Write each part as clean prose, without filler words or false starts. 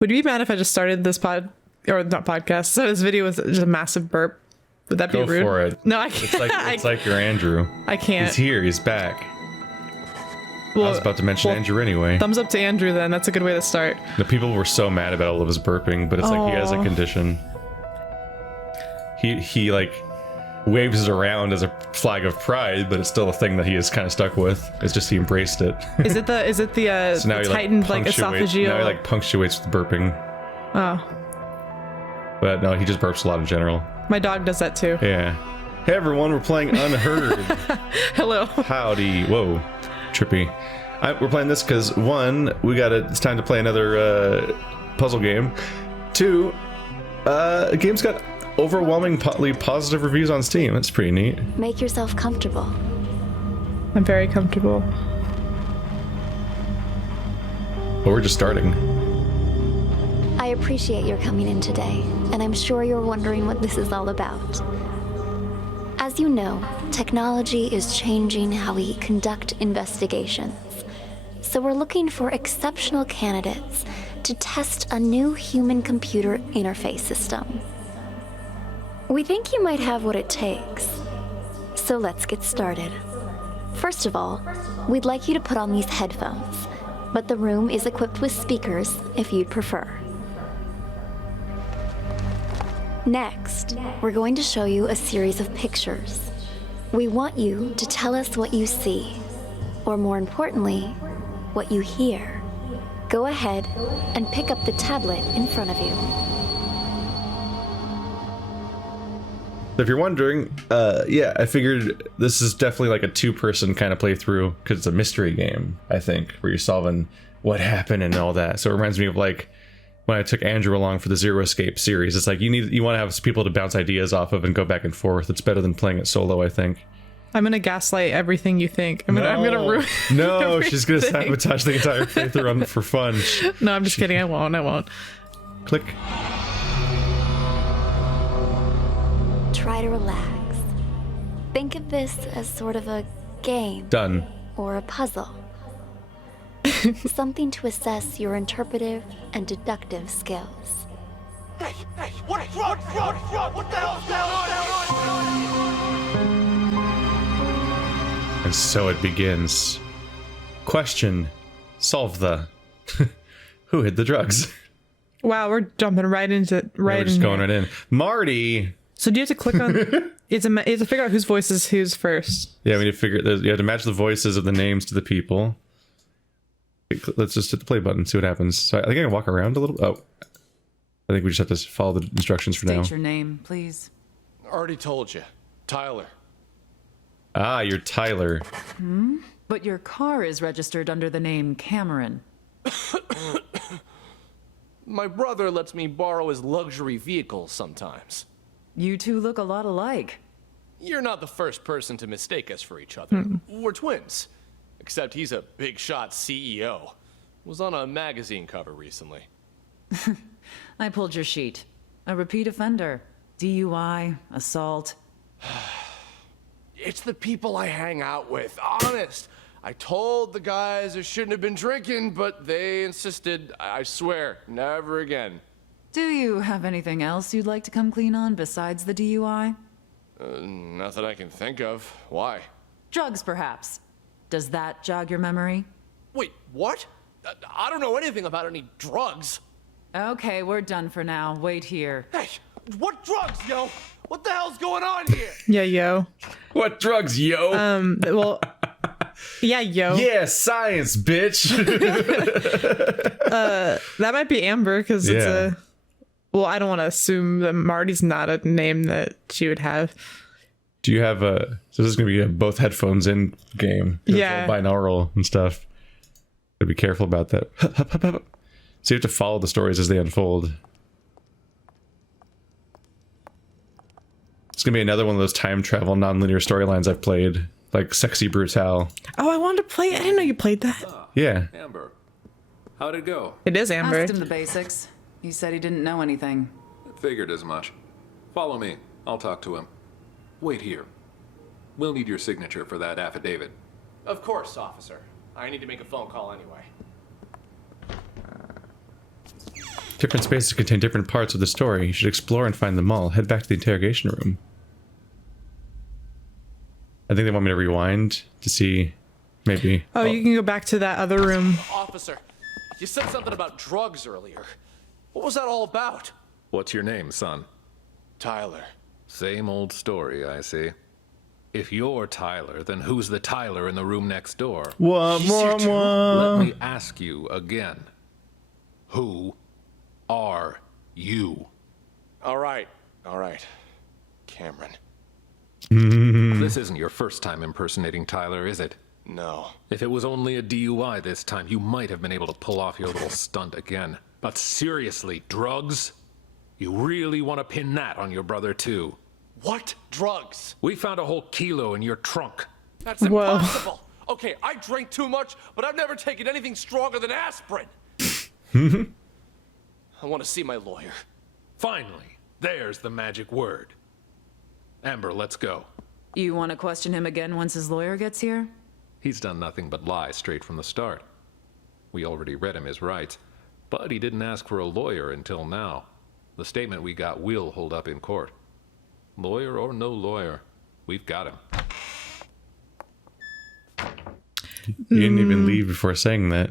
Would you be mad if I just started this podcast, so this video with just a massive burp? Would that be rude? Go for it. No, I can't. It's like you're Andrew. I can't. He's here. He's back. Well, I was about to mention Andrew anyway. Thumbs up to Andrew then. That's a good way to start. The people were so mad about all of his burping, but it's like he has a condition. He like waves it around as a flag of pride, but it's still a thing that he is kind of stuck with. It's just he embraced it. Is it the so now tightened like esophageal? Now he like punctuates with burping. Oh. But no, he just burps a lot in general. My dog does that too. Yeah. Hey everyone, we're playing Unheard. Hello. Howdy. Whoa. Trippy. We're playing this because one, it's time to play another puzzle game. Two, the game's got overwhelmingly positive reviews on Steam. That's pretty neat. Make yourself comfortable. I'm very comfortable. But we're just starting. I appreciate your coming in today, and I'm sure you're wondering what this is all about. As you know, technology is changing how we conduct investigations. So we're looking for exceptional candidates to test a new human-computer interface system. We think you might have what it takes. So let's get started. First of all, we'd like you to put on these headphones, but the room is equipped with speakers if you'd prefer. Next, we're going to show you a series of pictures. We want you to tell us what you see, or more importantly, what you hear. Go ahead and pick up the tablet in front of you. If you're wondering, yeah, I figured this is definitely like a two-person kind of playthrough because it's a mystery game, I think, where you're solving what happened and all that. So it reminds me of like when I took Andrew along for the Zero Escape series. It's like you want to have people to bounce ideas off of and go back and forth. It's better than playing it solo, I think. I'm gonna gaslight everything you think. I'm gonna ruin. No, she's gonna sabotage the entire playthrough for fun. No, I'm just kidding. I won't. Click. Try to relax. Think of this as sort of a game. Done. Or a puzzle. Something to assess your interpretive and deductive skills. Hey, what the hell's going on? And so it begins. Question. Solve the... Who hid the drugs? Wow, we're jumping right into We're just going right in. Marty! So do you have to click on... you have to figure out whose voice is whose first. Yeah, we need to figure... You have to match the voices of the names to the people. Let's just hit the play button, see what happens. So I think I can walk around a little... Oh. I think we just have to follow the instructions for now. State your name, please. Already told you. Tyler. Ah, you're Tyler. But your car is registered under the name Cameron. My brother lets me borrow his luxury vehicles sometimes. You two look a lot alike. You're not the first person to mistake us for each other. We're twins. Except he's a big shot CEO. Was on a magazine cover recently. I pulled your sheet. A repeat offender. DUI, assault. It's the people I hang out with, honest. I told the guys I shouldn't have been drinking, but they insisted. I swear, never again. Do you have anything else you'd like to come clean on besides the DUI? Nothing I can think of. Why? Drugs, perhaps. Does that jog your memory? Wait, what? I don't know anything about any drugs. Okay, we're done for now. Wait here. Hey, what drugs, yo? What the hell's going on here? Yeah, yo. What drugs, yo? Well, yeah, yo. Yeah, science, bitch. That might be Amber because it's Yeah. a. Well, I don't want to assume that Marty's not a name that she would have. Do you have a... So this is going to be a both headphones in game. Yeah. Binaural and stuff. Gotta be careful about that. So you have to follow the stories as they unfold. It's going to be another one of those time travel non-linear storylines I've played. Like Sexy Brutale. Oh, I wanted to play it. I didn't know you played that. Yeah. Amber, how'd it go? It is Amber. Asked him the basics. He said he didn't know anything. Figured as much. Follow me. I'll talk to him. Wait here. We'll need your signature for that affidavit. Of course, officer. I need to make a phone call anyway. Different spaces contain different parts of the story. You should explore and find them all. Head back to the interrogation room. I think they want me to rewind to see, maybe. Oh, you can go back to that other room. Officer, you said something about drugs earlier. What was that all about? What's your name, son? Tyler. Same old story, I see. If you're Tyler, then who's the Tyler in the room next door? Let Let me ask you again. Who are you? All right. Cameron. This isn't your first time impersonating Tyler, is it? No. If it was only a DUI this time, you might have been able to pull off your little stunt again. But seriously, drugs? You really want to pin that on your brother, too? What drugs? We found a whole kilo in your trunk. That's impossible. Okay, I drink too much, but I've never taken anything stronger than aspirin. I want to see my lawyer. Finally, there's the magic word. Amber, let's go. You want to question him again once his lawyer gets here? He's done nothing but lie straight from the start. We already read him his rights, but he didn't ask for a lawyer until now. The statement we got will hold up in court. Lawyer or no lawyer, we've got him. You didn't even leave before saying that.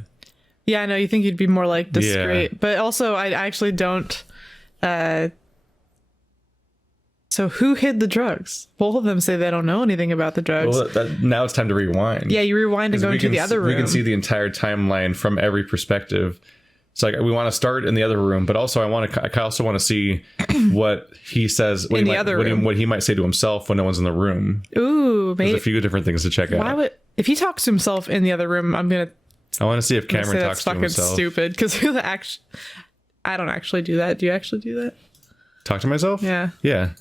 Yeah, I know. You think you'd be more like discreet, but also I actually don't. So who hid the drugs? Both of them say they don't know anything about the drugs. Well, now it's time to rewind. Yeah, you rewind and go into the other room. We can see the entire timeline from every perspective. It's like we want to start in the other room, but also I also want to see what he says In the other room. what he might say to himself when no one's in the room. Ooh, maybe. There's a few different things to check out. If he talks to himself in the other room, I want to see if Cameron talks to himself. That's fucking stupid. Because I don't actually do that. Do you actually do that? Talk to myself? Yeah. Yeah.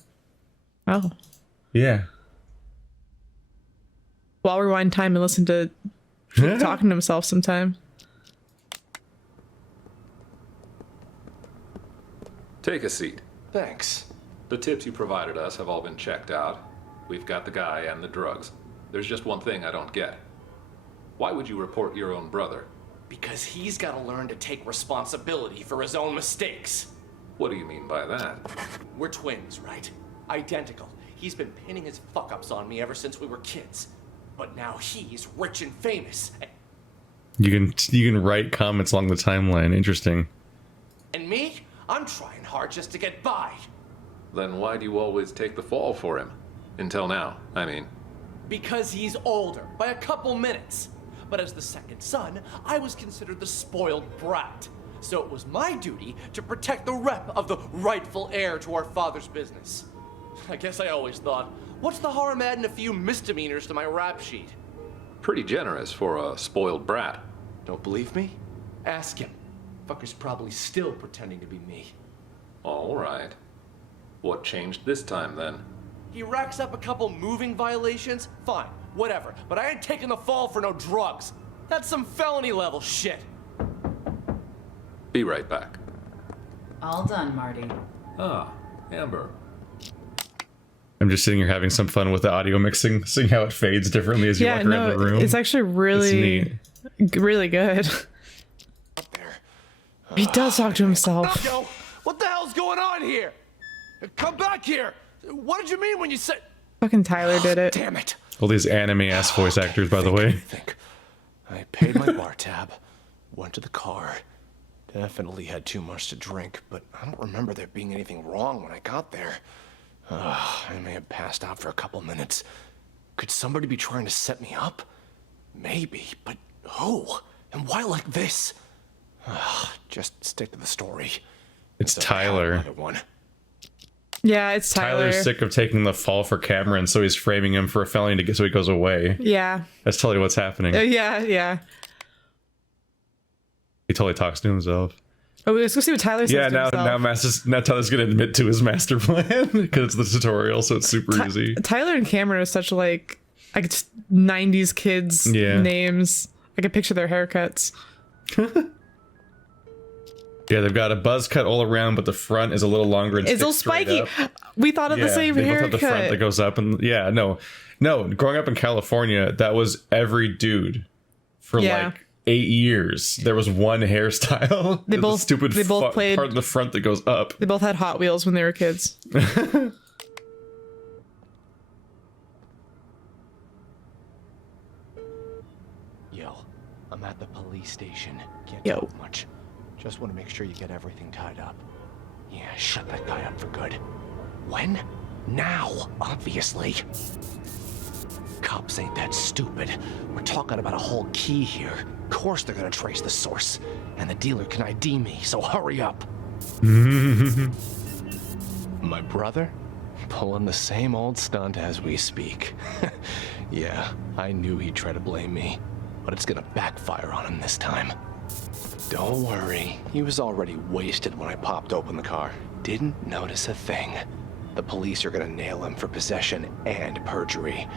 Oh. Yeah. Well, I'll rewind time and listen to talking to himself sometime. Take a seat. Thanks. The tips you provided us have all been checked out. We've got the guy and the drugs. There's just one thing I don't get. Why would you report your own brother? Because he's got to learn to take responsibility for his own mistakes. What do you mean by that? We're twins, right? Identical. He's been pinning his fuck-ups on me ever since we were kids. But now he's rich and famous. You can write comments along the timeline. Interesting. And me? I'm trying hard just to get by. Then why do you always take the fall for him? Until now, I mean. Because he's older, by a couple minutes. But as the second son, I was considered the spoiled brat. So it was my duty to protect the rep of the rightful heir to our father's business. I guess I always thought, what's the harm adding a few misdemeanors to my rap sheet? Pretty generous for a spoiled brat. Don't believe me? Ask him. Fucker's probably still pretending to be me. All right. What changed this time, then? He racks up a couple moving violations? Fine, whatever. But I ain't taking the fall for no drugs. That's some felony level shit. Be right back. All done, Marty. Ah, Amber. I'm just sitting here having some fun with the audio mixing, seeing how it fades differently as you walk around the room. It's actually really, really good. Up there. He does talk to himself. Yo, what the hell's going on here? Come back here. What did you mean when you said... Fucking Tyler did it. Damn it. All these anime-ass voice actors, by the way. I paid my bar tab, went to the car. Definitely had too much to drink, but I don't remember there being anything wrong when I got there. I may have passed out for a couple minutes. Could somebody be trying to set me up? Maybe, but who? And why like this? Just stick to the story. It's Tyler. One. Yeah, it's Tyler. Tyler's sick of taking the fall for Cameron, so he's framing him for a felony so he goes away. Yeah. That's totally what's happening. Yeah. He totally talks to himself. Oh, let's go see what Tyler says to himself. Now Tyler's going to admit to his master plan because it's the tutorial, so it's super easy. Tyler and Cameron are such like 90s kids names. I can picture their haircuts. Yeah, they've got a buzz cut all around, but the front is a little longer and it's all spiky. We thought of the same they haircut. both have the front that goes up, and no. Growing up in California, that was every dude for like 8 years, there was one hairstyle. They both stupid played part of the front that goes up. They both had Hot Wheels when they were kids. Yo, I'm at the police station. Can't Yo. talk much. Just want to make sure you get everything tied up. Yeah, shut that guy up for good. When? Now, obviously. Cops ain't that stupid. We're talking about a whole key here. Of course they're gonna trace the source. And the dealer can ID me, so hurry up. My brother? Pulling the same old stunt as we speak. Yeah, I knew he'd try to blame me, but it's gonna backfire on him this time. Don't worry, he was already wasted when I popped open the car. Didn't notice a thing. The police are gonna nail him for possession and perjury.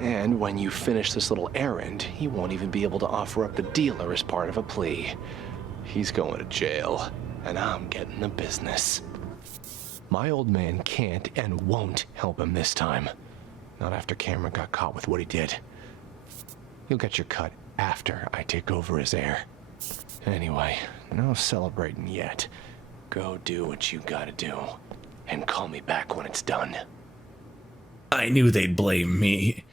And when you finish this little errand, he won't even be able to offer up the dealer as part of a plea. He's going to jail, and I'm getting the business. My old man can't and won't help him this time. Not after Cameron got caught with what he did. You'll get your cut after I take over as heir. Anyway, no celebrating yet. Go do what you gotta do, and call me back when it's done. I knew they'd blame me.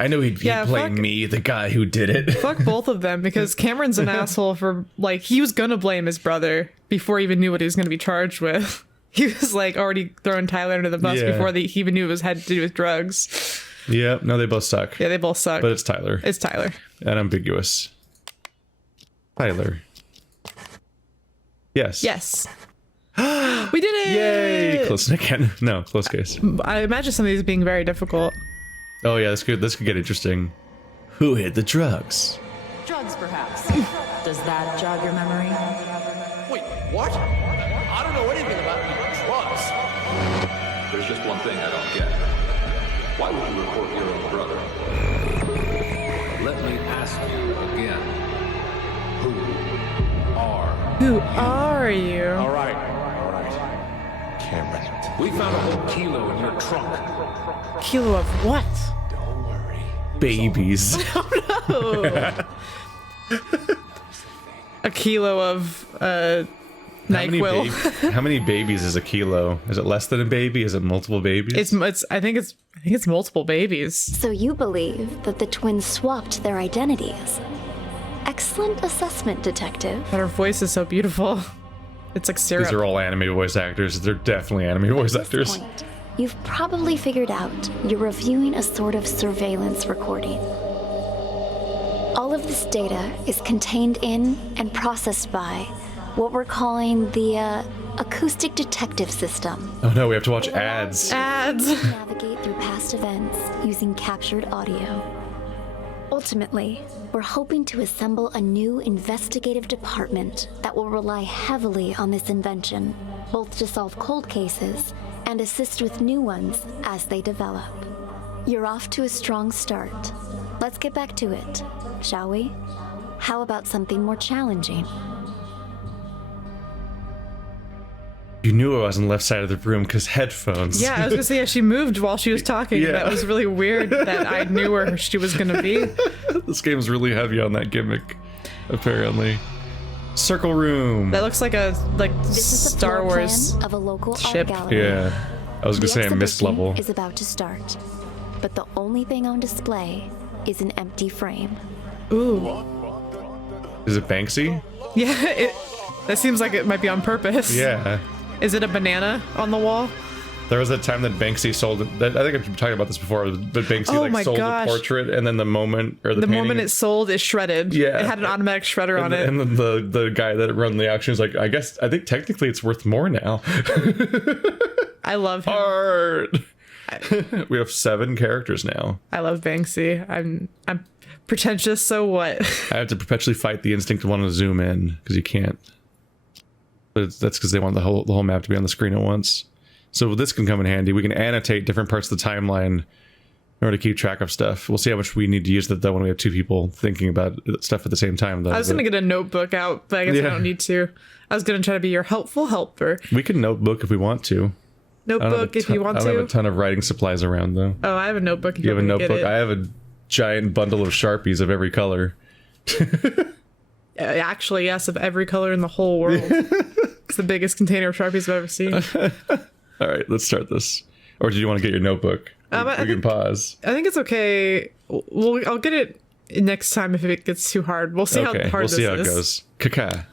I knew he'd Yeah, blame fuck- me, the guy who did it. Fuck both of them, because Cameron's an asshole for, like, he was gonna blame his brother before he even knew what he was gonna be charged with. He was, like, already throwing Tyler under the bus Yeah. before he even knew it was had to do with drugs. Yep, no, they both suck. Yeah, they both suck. But it's Tyler. It's Tyler. Unambiguous. Tyler. Yes. Yes. We did it! Yay! Close again. No, close case. I imagine some of these being very difficult. Oh yeah, this could get interesting. Who hid the drugs? Drugs, perhaps. Does that jog your memory? Wait, what? I don't know anything about drugs. There's just one thing I don't get. Why would you report your own brother? Let me ask you again. Who are you? All right. Cameron. We found a whole kilo in your trunk. Kilo of what? Don't worry. Babies. A kilo of NyQuil. How many babies is a kilo? Is it less than a baby? Is it multiple babies? I think it's multiple babies. So you believe that the twins swapped their identities? Excellent assessment, detective. But her voice is so beautiful. It's like syrup. These are all anime voice actors. They're definitely anime voice At this actors. point, you've probably figured out you're reviewing a sort of surveillance recording. All of this data is contained in and processed by what we're calling the Acoustic Detective system. Oh no, we have to watch ads. Ads. Navigate through past events using captured audio. Ultimately, we're hoping to assemble a new investigative department that will rely heavily on this invention, both to solve cold cases and assist with new ones as they develop. You're off to a strong start. Let's get back to it, shall we? How about something more challenging? You knew I was on the left side of the room because headphones. Yeah, I was gonna say, yeah, she moved while she was talking. Yeah. That was really weird that I knew where she was gonna be. This game's really heavy on that gimmick, apparently. Circle room. That looks like This is the Star floor Wars. plan of a local ship. art gallery. Yeah. I was gonna The say a mist exhibition level. is about to start, but the only thing on display is an empty frame. Ooh. Is it Banksy? Yeah, that seems like it might be on purpose. Yeah. Is it a banana on the wall? There was that time that Banksy sold it. I think I've been talking about this before, but Banksy Oh my sold gosh. the portrait, and then the moment or the The painting, moment it's sold, it's shredded. Yeah. It had an automatic shredder on it. and then the guy that run the auction was like, I think technically it's worth more now. I love him. Art. We have 7 characters now. I love Banksy. I'm pretentious, so what? I have to perpetually fight the instinct to want to zoom in because you can't. But that's because they want the whole map to be on the screen at once. So this can come in handy. We can annotate different parts of the timeline in order to keep track of stuff. We'll see how much we need to use that though when we have 2 people thinking about stuff at the same time. Though. I was gonna get a notebook out, but I guess I don't need to. I was gonna try to be your helpful helper. We can notebook if we want to. Notebook if you want I don't have to. a ton of writing supplies around though. Oh, I have a notebook. If You have a want me to notebook? get I it. have a giant bundle of Sharpies of every color. Actually, yes, of every color in the whole world. It's the biggest container of Sharpies I've ever seen. All right, let's start this. Or do you want to get your notebook? We can pause. I think it's okay. Well, I'll get it next time if it gets too hard. We'll see how hard this is. We'll see how it goes. Kaka.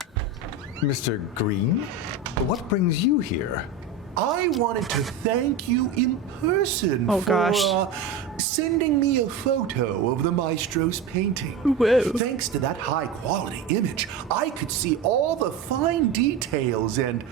Mr. Green, what brings you here? I wanted to thank you in person for sending me a photo of the maestro's painting. Whoa. Thanks to that high-quality image, I could see all the fine details and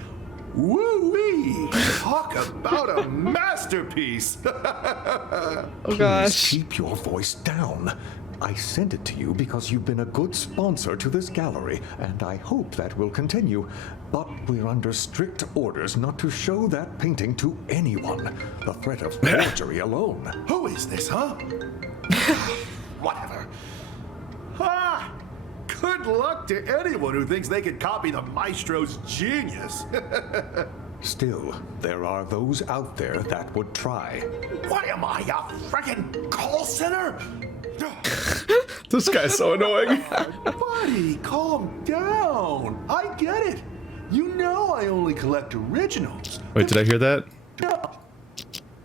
woo-wee! Talk about a masterpiece! Oh Please gosh. keep your voice down. I sent it to you because you've been a good sponsor to this gallery, and I hope that will continue. But we're under strict orders not to show that painting to anyone. The threat of forgery alone. Who is this, huh? Whatever. Ha! Good luck to anyone who thinks they can copy the maestro's genius. Still, there are those out there that would try. What am I, a friggin' call center? This guy's so annoying. Buddy, calm down. I get it. You know I only collect originals. Wait, did I hear that?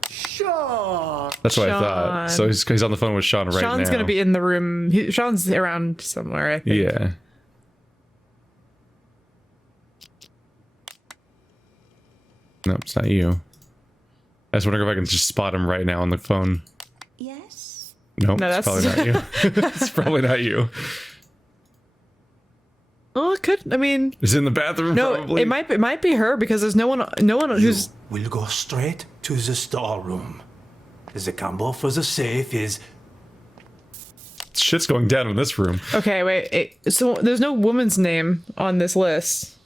Sean. That's what I thought. So he's on the phone with Sean right now. Sean's gonna be in the room. Sean's around somewhere, I think. Yeah. No, it's not you. I was wondering if I can just spot him right now on the phone. Yes? Nope, No, it's probably not you. It's probably not you. Oh, it could. I mean, Is it in the bathroom? no, probably? it might be her because there's no one who's. We'll go straight to the storeroom. The combo for the safe is... Shit's going down in this room. Okay, wait. So there's no woman's name on this list.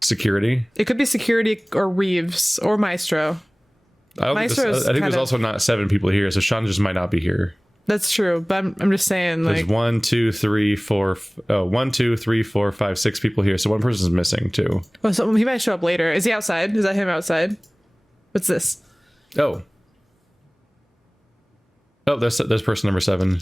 Security. It could be security or Reeves or Maestro. I think there's also not 7 people here, so Sean just might not be here. That's true, but I'm just saying, There's like, 1, 2, 3, 4, 5, 6 people here, so one person's missing too. well, so he might show up later. Is he outside? Is that him outside? What's this? Oh, there's person number 7.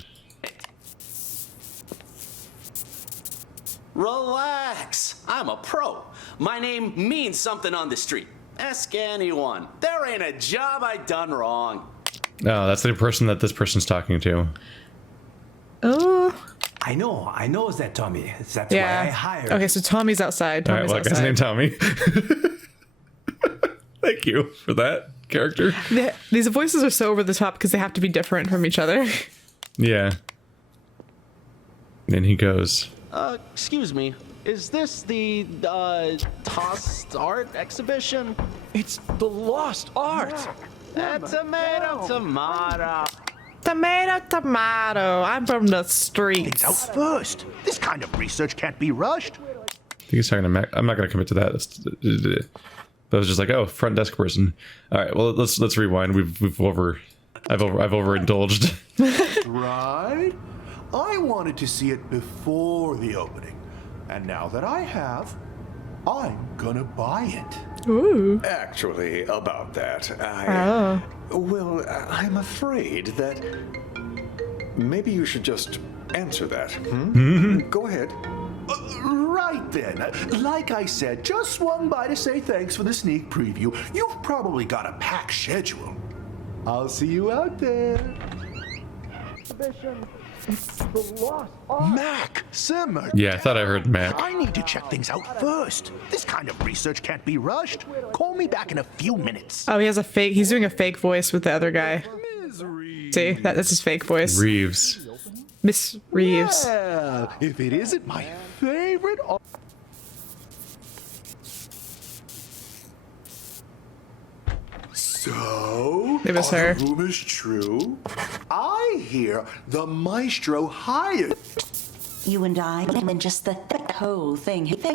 Relax. I'm a pro. My name means something on the street. Ask anyone. There ain't a job I done wrong. Oh, that's the person that this person's talking to. Oh, I know that, Tommy. That's yeah. why I hired... Okay, so Tommy's outside. All right, Tommy's well, that guy's named Tommy. Thank you for that character. These voices are so over the top because they have to be different from each other. Yeah. And he goes, Excuse me. Is this the, tossed art exhibition? It's the lost art. Tomato. Tomato, tomato. I'm from the streets. Out first. This kind of research can't be rushed. I think he's talking to Mac. I'm not going to commit to that. That was just like, oh, front desk person. All right, well, let's rewind. I've overindulged. Right? I wanted to see it before the opening. And now that I have, I'm gonna buy it. Ooh. Actually, about that, well, I'm afraid that maybe you should just answer that. Go ahead. Right then. Like I said, just swung by to say thanks for the sneak preview. You've probably got a packed schedule. I'll see you out there. Mac, simmer. Yeah, I thought I heard Mac. I need to check things out first. This kind of research can't be rushed. Call me back in a few minutes. Oh, he's doing a fake voice with the other guy. See, that's his fake voice. Reeves. Miss Reeves. Well, if it isn't my favorite... So, It was are her. the rumors true? I hear the maestro hired... You and I, and just the whole thing. What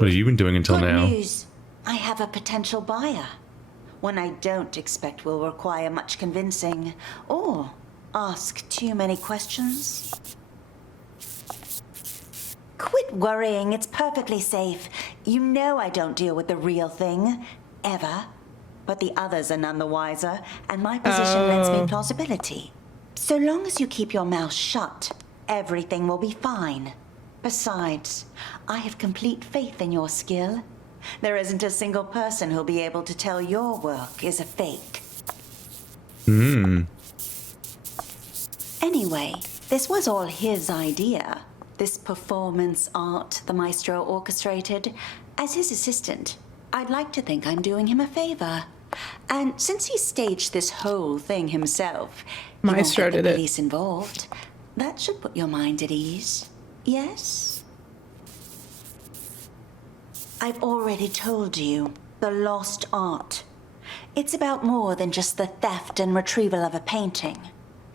have you been doing until Good now? news. I have a potential buyer. One I don't expect will require much convincing or ask too many questions. Quit worrying. It's perfectly safe. You know I don't deal with the real thing. Ever. But the others are none the wiser, and my position lends me plausibility. So long as you keep your mouth shut, everything will be fine. Besides, I have complete faith in your skill. There isn't a single person who'll be able to tell your work is a fake. Anyway, this was all his idea. This performance art the maestro orchestrated. As his assistant, I'd like to think I'm doing him a favor. And since he staged this whole thing himself, Maestro he won't get did the it. police involved. That should put your mind at ease. Yes? I've already told you, the lost art. It's about more than just the theft and retrieval of a painting.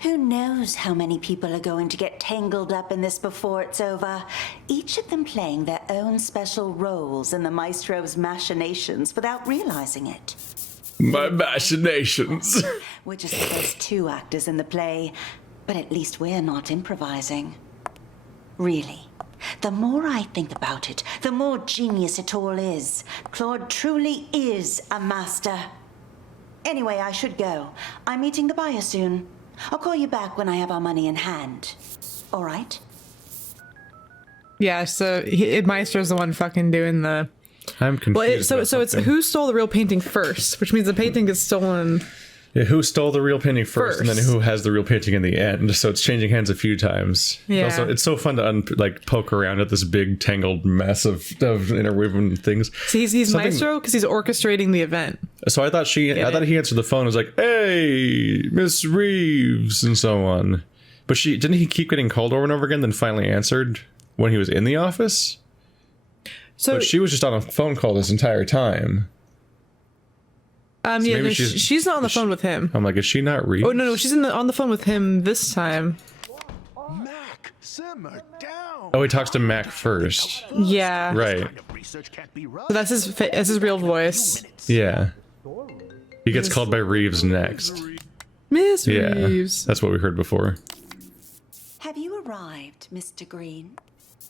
Who knows how many people are going to get tangled up in this before it's over, each of them playing their own special roles in the maestro's machinations without realizing it. My machinations. We're just the first two actors in the play, but at least we're not improvising. Really, the more I think about it, the more genius it all is. Claude truly is a master. Anyway, I should go. I'm meeting the buyer soon. I'll call you back when I have our money in hand. All right? Yeah, so Maestro's the one fucking doing the... I'm confused. Well, so it's who stole the real painting first, which means the painting gets stolen. Yeah, who stole the real painting first, and then who has the real painting in the end. So it's changing hands a few times. Yeah. Also, it's so fun to poke around at this big tangled mess of interwoven things. See, he's Maestro because he's orchestrating the event. So I thought he answered the phone and was like, "Hey, Miss Reeves," and so on. But didn't he keep getting called over and over again, then finally answered when he was in the office? So she was just on a phone call this entire time. Yeah, no, she's not on the phone with him. I'm like, is she not Reeves? Oh no, she's on the phone with him this time. Mac, simmer down. Oh, he talks to Mac first. Yeah. Right. So that's his real voice. Yeah. He gets called by Reeves next. Miss Yeah, Reeves. that's what we heard before. Have you arrived, Mr. Green?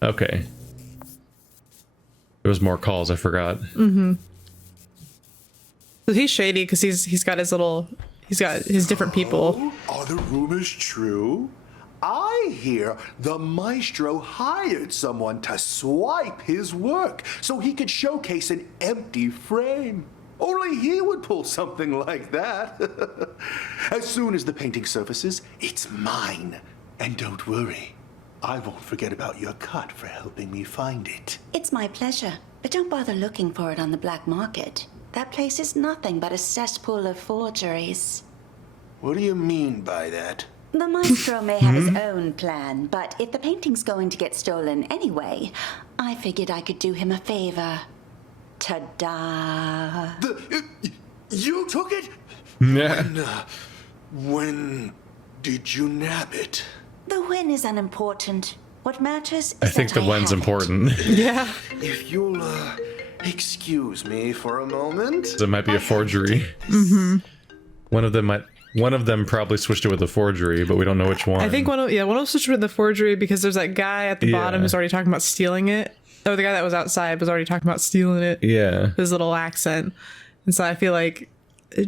Okay. There was more calls, I forgot. Mm-hmm. So he's shady because he's got his different people. Are the rumors true? I hear the maestro hired someone to swipe his work so he could showcase an empty frame. Only he would pull something like that. As soon as the painting surfaces, it's mine. And don't worry, I won't forget about your cut for helping me find it. It's my pleasure, but don't bother looking for it on the black market. That place is nothing but a cesspool of forgeries. What do you mean by that? The maestro may have his own plan, but if the painting's going to get stolen anyway, I figured I could do him a favor. Ta-da! You took it? Yeah. When did you nab it? The win is unimportant. What matters is I think that the when's have it. important. Yeah. If you'll excuse me for a moment. It might be a forgery. Mm-hmm. One of them probably switched it with a forgery, but we don't know which one. I think one of them switched with the forgery because there's that guy at the bottom who's already talking about stealing it. Oh, the guy that was outside was already talking about stealing it. Yeah. His little accent. And so I feel like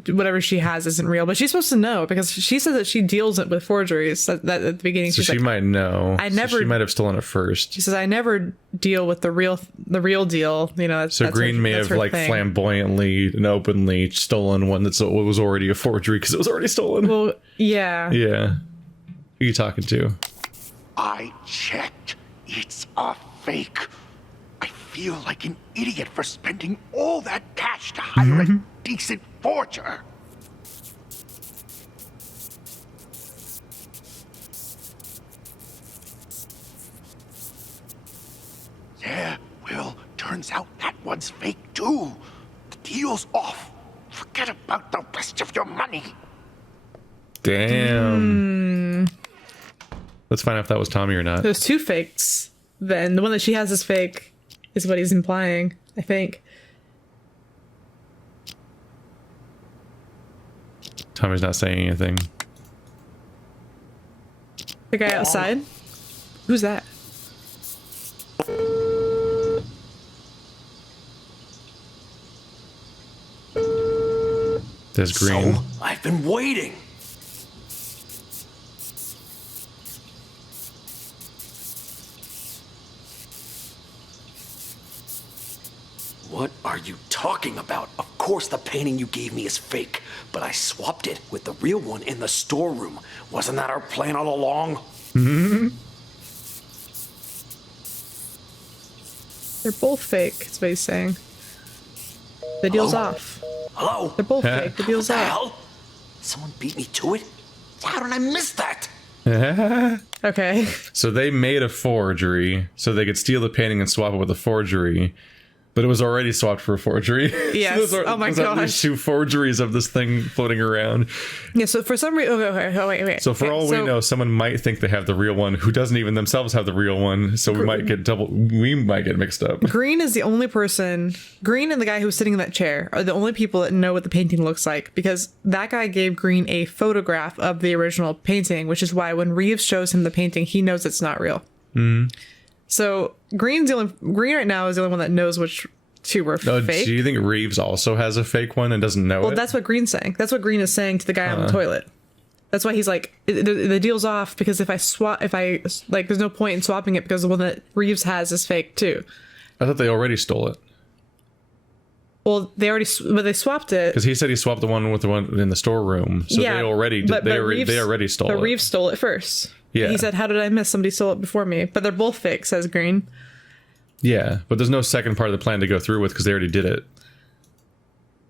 whatever she has isn't real, but she's supposed to know because she says that she deals it with forgeries at the beginning. So She's she like, might know. she might have stolen it first. She says, I never deal with the real deal. You know, so Green may have like thing. flamboyantly and openly stolen one that was already a forgery because it was already stolen. Well, yeah. Yeah. Who are you talking to? I checked. It's a fake. I feel like an idiot for spending all that cash to hire a decent forger. Yeah, well, turns out that one's fake too. The deal's off. Forget about the rest of your money. Damn. Let's find out if that was Tommy or not. There's two fakes. Then the one that she has is fake, is what he's implying, I think. Tommy's not saying anything. The guy outside? Who's that? There's Green. So, I've been waiting. What are you talking about? Of course the painting you gave me is fake, but I swapped it with the real one in the storeroom. Wasn't that our plan all along? They're both fake, that's what he's saying. The deal's off. Hello? They're both fake, the deal's What the off. hell? Someone beat me to it? How did I miss that? Okay. So they made a forgery so they could steal the painting and swap it with a forgery, but it was already swapped for a forgery. Yes. Oh my gosh. There's 2 forgeries of this thing floating around. Yeah, so for some reason... wait. So for all we know, someone might think they have the real one who doesn't even themselves have the real one, so we might get mixed up. Green is the only person... Green and the guy who was sitting in that chair are the only people that know what the painting looks like, because that guy gave Green a photograph of the original painting, which is why when Reeves shows him the painting, he knows it's not real. So Green right now is the only one that knows which 2 were fake. Do you think Reeves also has a fake one and doesn't know it? Well, that's what Green's saying. That's what Green is saying to the guy on the toilet. That's why he's like, the deal's off, because if I there's no point in swapping it because the one that Reeves has is fake too. I thought they already stole it. Well, they swapped it. Because he said he swapped the one with the one in the storeroom. So they already stole it. But Reeves stole it first. Yeah. He said, how did I miss? Somebody stole it before me. But they're both fake, says Green. Yeah, but there's no second part of the plan to go through with because they already did it.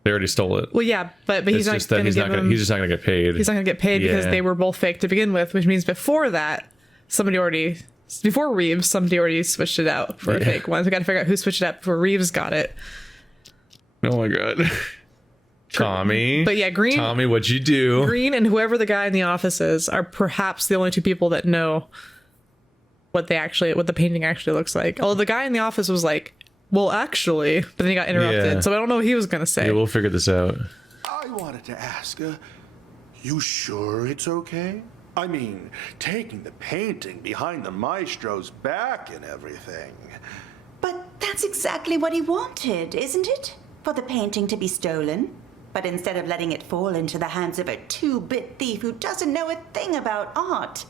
They already stole it. Well, yeah, but he's it's not just going to he's just not going to get paid. He's not going to get paid because they were both fake to begin with, which means before that, before Reeves, somebody already switched it out for a fake one. So we got to figure out who switched it out before Reeves got it. Oh my god. Tommy. But yeah, Green. Tommy, what'd you do? Green and whoever the guy in the office is are perhaps the only 2 people that know what the painting actually looks like. Although the guy in the office was like, well, actually, but then he got interrupted. Yeah. So I don't know what he was going to say. Yeah, we'll figure this out. I wanted to ask, you sure it's okay? I mean, taking the painting behind the maestro's back and everything. But that's exactly what he wanted, isn't it? For the painting to be stolen. But instead of letting it fall into the hands of a 2-bit thief who doesn't know a thing about art,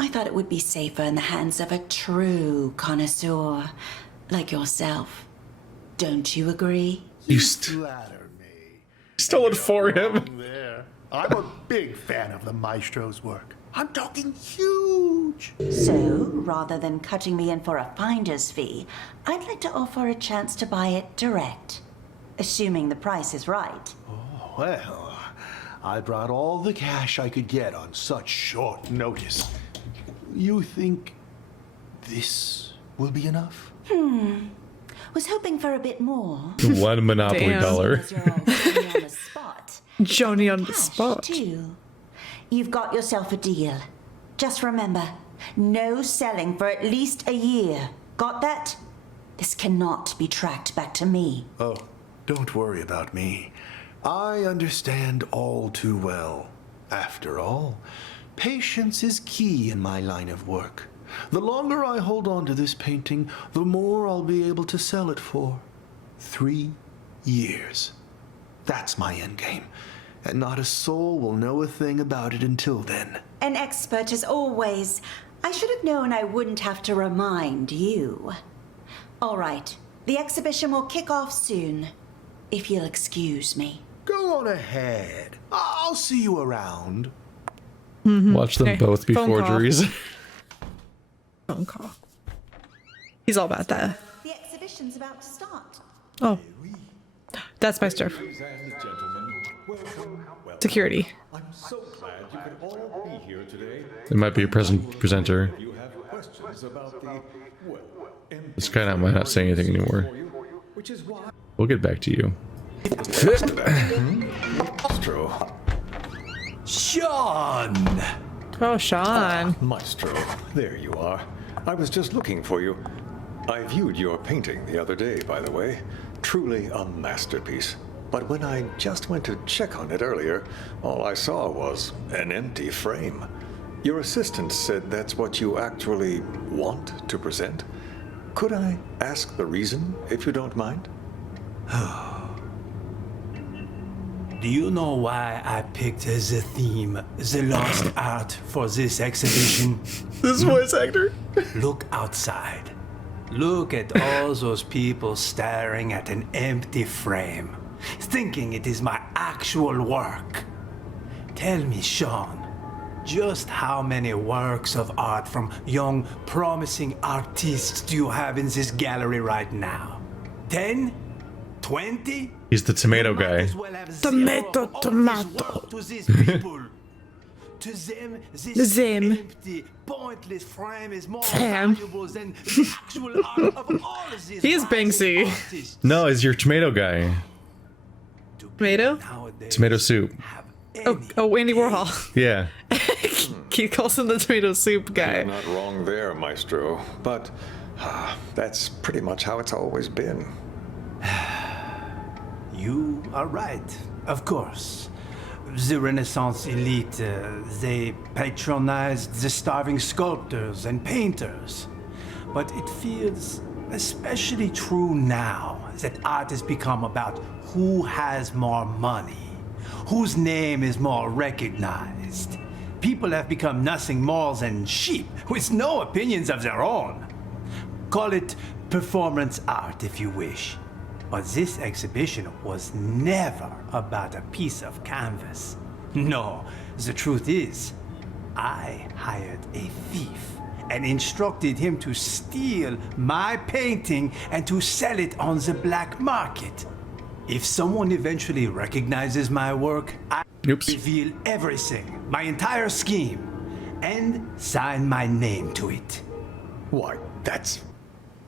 I thought it would be safer in the hands of a true connoisseur like yourself. Don't you agree? You flatter me. Stole it for him. There. I'm a big fan of the maestro's work. I'm talking huge. So, rather than cutting me in for a finder's fee, I'd like to offer a chance to buy it direct. Assuming the price is right. Oh, well, I brought all the cash I could get on such short notice. You think this will be enough? Was hoping for a bit more. 1 Monopoly Damn. dollar. As you're all Johnny on the spot. Johnny on the Cash, spot. too. You've got yourself a deal. Just remember, no selling for at least a year. Got that? This cannot be tracked back to me. Oh, don't worry about me. I understand all too well. After all, patience is key in my line of work. The longer I hold on to this painting, the more I'll be able to sell it for. 3 years. That's my endgame. And not a soul will know a thing about it until then. An expert as always. I should have known I wouldn't have to remind you. All right, the exhibition will kick off soon. If you'll excuse me. Go on ahead. I'll see you around. Watch them Okay, both be phone call. forgeries. Phone call. He's all about that. The exhibition's about to start. Oh. That's Maestro. Security. I'm so glad you could all be here today. It might be a presenter. You have questions about the, well, This guy might not say anything anymore. which is why We'll get back to you. Maestro. Sean! Oh, Sean. Maestro, there you are. I was just looking for you. I viewed your painting the other day, by the way. Truly a masterpiece. But when I just went to check on it earlier, all I saw was an empty frame. Your assistant said that's what you actually want to present. Could I ask the reason, if you don't mind? Do you know why I picked as a theme the lost art for this exhibition? This voice actor. Look outside. Look at all those people staring at an empty frame, thinking it is my actual work. Tell me, Sean, just how many works of art from young, promising artists do you have in this gallery right now? 10? 20? He's the tomato guy. Tomato. To these people. To them, this Them. empty, pointless frame is more Damn. valuable than the actual art of all of these He is rising Banksy. artists. No, he's your tomato guy. Tomato? Nowadays, Tomato soup. have Oh, Andy Warhol. Yeah. He calls him the tomato soup guy. You're not wrong there, Maestro. But that's pretty much how it's always been. You are right, of course. The Renaissance elite, they patronized the starving sculptors and painters. But it feels especially true now that art has become about who has more money, whose name is more recognized. People have become nothing more than sheep with no opinions of their own. Call it performance art if you wish. But this exhibition was never about a piece of canvas. No, the truth is, I hired a thief and instructed him to steal my painting and to sell it on the black market. If someone eventually recognizes my work, I reveal everything, my entire scheme, and sign my name to it. Why, that's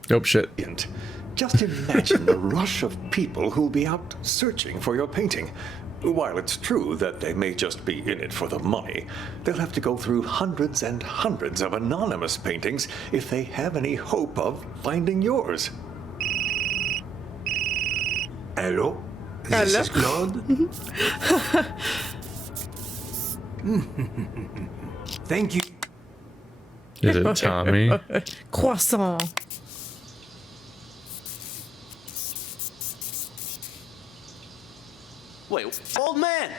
Oh shit. brilliant. Just imagine the rush of people who'll be out searching for your painting. While it's true that they may just be in it for the money, they'll have to go through hundreds and hundreds of anonymous paintings if they have any hope of finding yours. Hello? This is Claude? Thank you. Is it Tommy? Croissant. Wait, old man!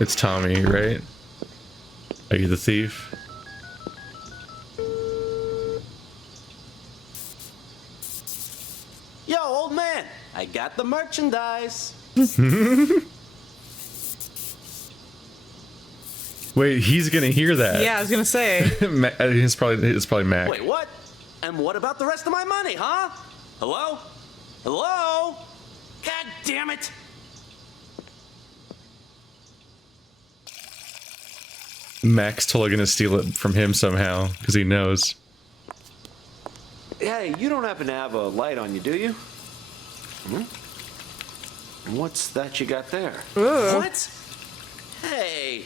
It's Tommy, right? Are you the thief? Yo, old man! I got the merchandise. Wait, he's gonna hear that. Yeah, I was gonna say. It's probably Mac. Wait, what? And what about the rest of my money, huh? Hello? Hello? God damn it! Mac's totally gonna steal it from him somehow because he knows. Hey, you don't happen to have a light on you, do you? What's that you got there? What? Hey,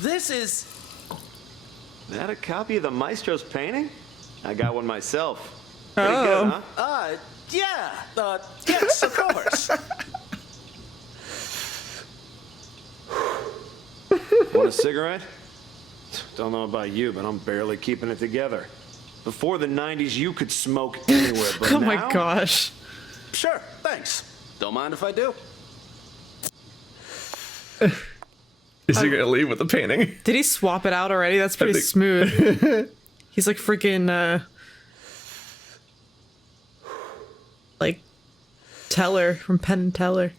this is... That a copy of the maestro's painting? I got one myself. Pretty good, huh? Yeah. Yes, of course. Want a cigarette? Don't know about you, but I'm barely keeping it together. Before the 90s, you could smoke anywhere, but Oh now... my gosh. Sure, thanks. Don't mind if I do. Is he gonna leave with the painting? Did he swap it out already? That's pretty think- smooth. He's like freaking, like, Teller from Penn and Teller.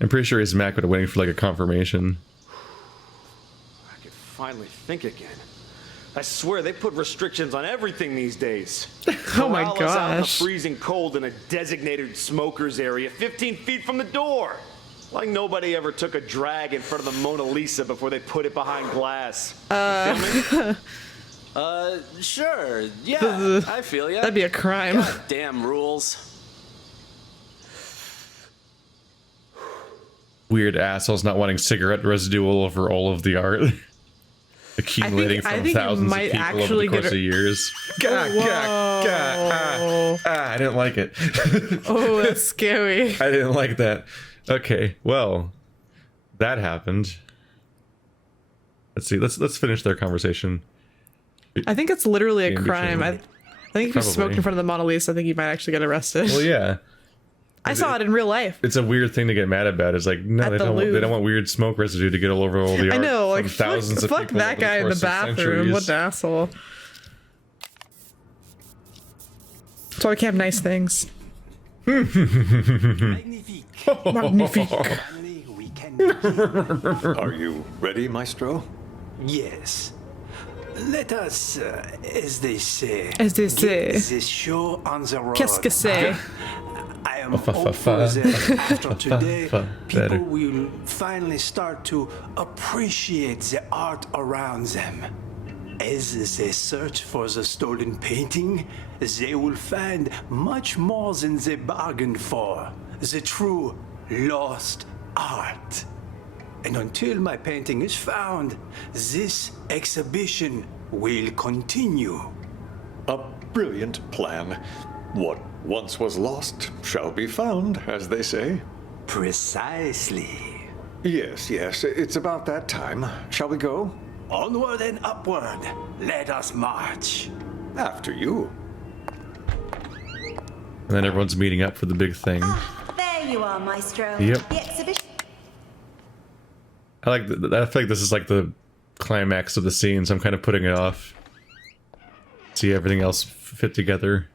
I'm pretty sure he's Mac, but waiting for like a confirmation. I could finally think again. I swear they put restrictions on everything these days. Oh my Corral us out in the gosh. freezing cold in a designated smokers area 15 feet from the door. Like nobody ever took a drag in front of the Mona Lisa before they put it behind glass. You feel me? Sure. Yeah, I feel ya. That'd be a crime. God damn rules. Weird assholes not wanting cigarette residue all over all of the art. Accumulating I from think it thousands of might people over actually the course get of years. I didn't like it. Oh, that's scary. I didn't like that. Okay, well, that happened. Let's see. Let's finish their conversation. I think it's literally a In crime. between. I think if you smoked Probably. in front of the Mona Lisa, I think you might actually get arrested. Well, yeah, I saw it in real life. it's a weird thing to get mad about. It's like no, At they the don't. They Louvre. don't want weird smoke residue to get all over all the art. I know, like, from fuck, thousands of fuck people that over guy in the course of bathroom. What centuries. an asshole. So I can have nice things. Magnifique. Magnifique. Finally, we can begin. Are you ready, Maestro? Yes. Let us, as they say, As they say. get this show on the road. Qu'est-ce que c'est? I am hopeful that after today, Better. people will finally start to appreciate the art around them. As they search for the stolen painting, they will find much more than they bargained for. The true lost art. And until my painting is found, this exhibition will continue. A brilliant plan. What once was lost shall be found, as they say. Precisely. Yes, it's about that time. Shall we go? Onward and upward, let us march. After you. And then everyone's meeting up for the big thing. There you are, Maestro. Yep. The exhibition. I like that. I feel like this is like the climax of the scene, so I'm kind of putting it off. See everything else fit together.